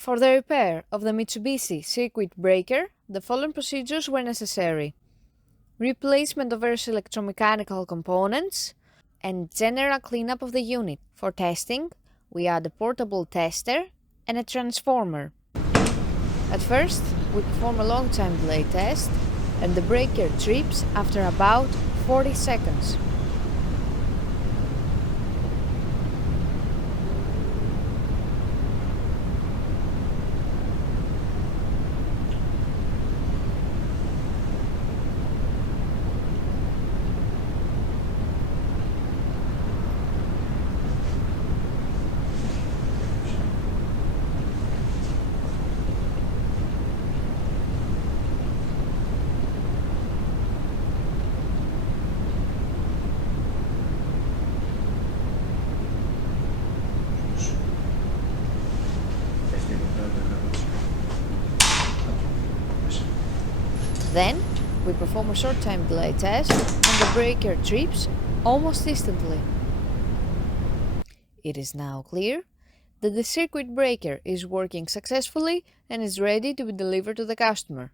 For the repair of the Mitsubishi circuit breaker, the following procedures were necessary: replacement of various electromechanical components and general cleanup of the unit. For testing, we add a portable tester and a transformer. At first, we perform a long time delay test and the breaker trips after about 40 seconds. Then, we perform a short time delay test and the breaker trips almost instantly. It is now clear that the circuit breaker is working successfully and is ready to be delivered to the customer.